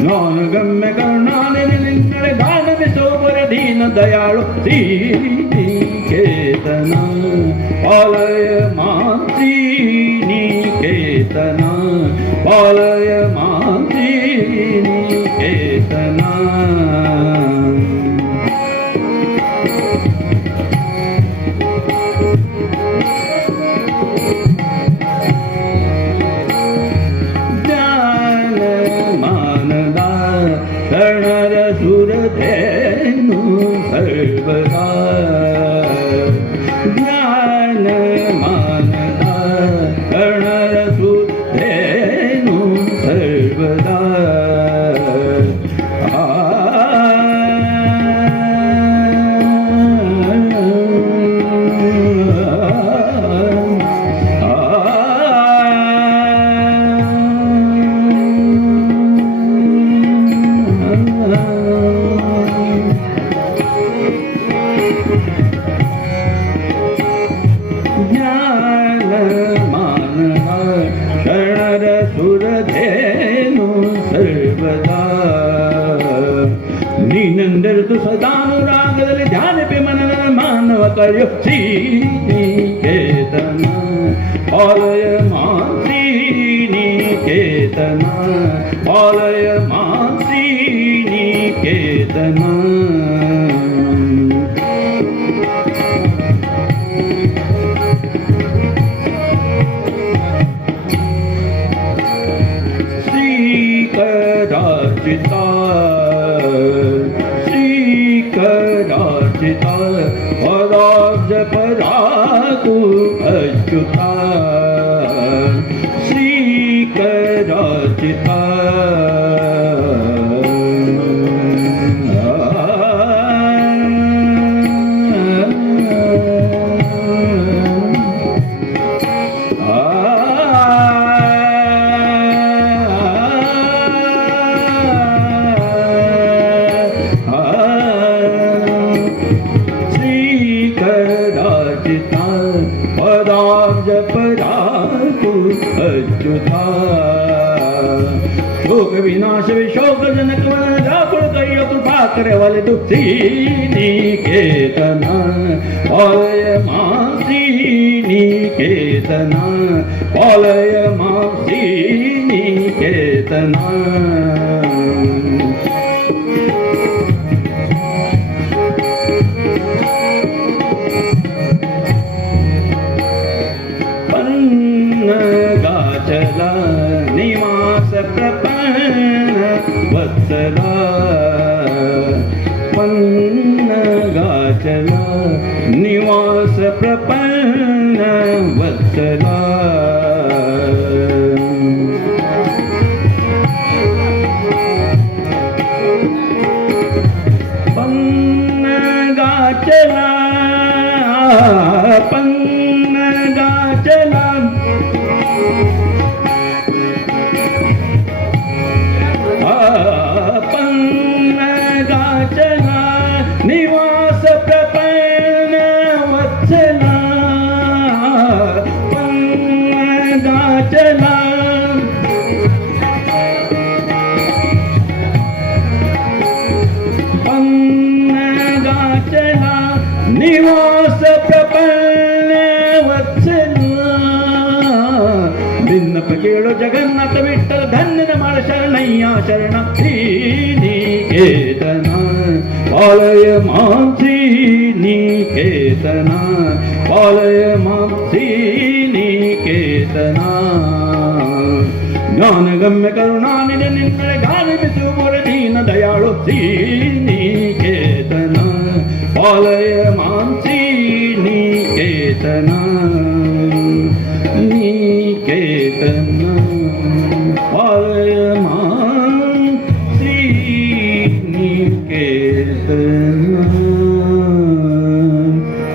ज्ञानगम्य करुणानिधिनिन्नळे दानविशोभरदीन दयाळु श्रीनिकेतन पालय मां श्रीनिकेतन पालय मां श्रीनिकेतन सुरधेनु सर्वदा ज्ञान मानदा गणर सुरधेनु सर्वदा निनंदर तु सदानुरागदल ध्यान पे मनन मानव कर्यो श्रीनिकेतन पालय मां श्रीनिकेतन पालय मां श्रीनिकेतन श्रीकरार्चिता पराज पराकु अच्युता श्रीकराचिता शोक विनाश विशोक जनक मन व्याकुल करियो कृपा करे वाले तू श्रीनिकेतन पालय मां श्रीनिकेतन पालय मां श्रीनिकेतन चला निवास प्रपन्न वत्सला पन्नगाचला निवास प्रपन्न वत्सला पन्नगाचला पन्नगाचला पन्नगाचला निवास प्रपन्न वत्सला पन्नगाचला पन्नगाचला निवास प्रपन्न वत्सला भिन्न पकेळो जगन्नाथ विठ्ठल धन्य नमाळ शरणय्या शरण श्रीनिकेतन पालय मां श्रीनिकेतन पालय मां श्रीनिकेतन ज्ञानगम्य करुणानिधि निर्मल गान विशुभुर दीन दयाळु श्रीनिकेतन आलय मानसी निकेतना निकेतना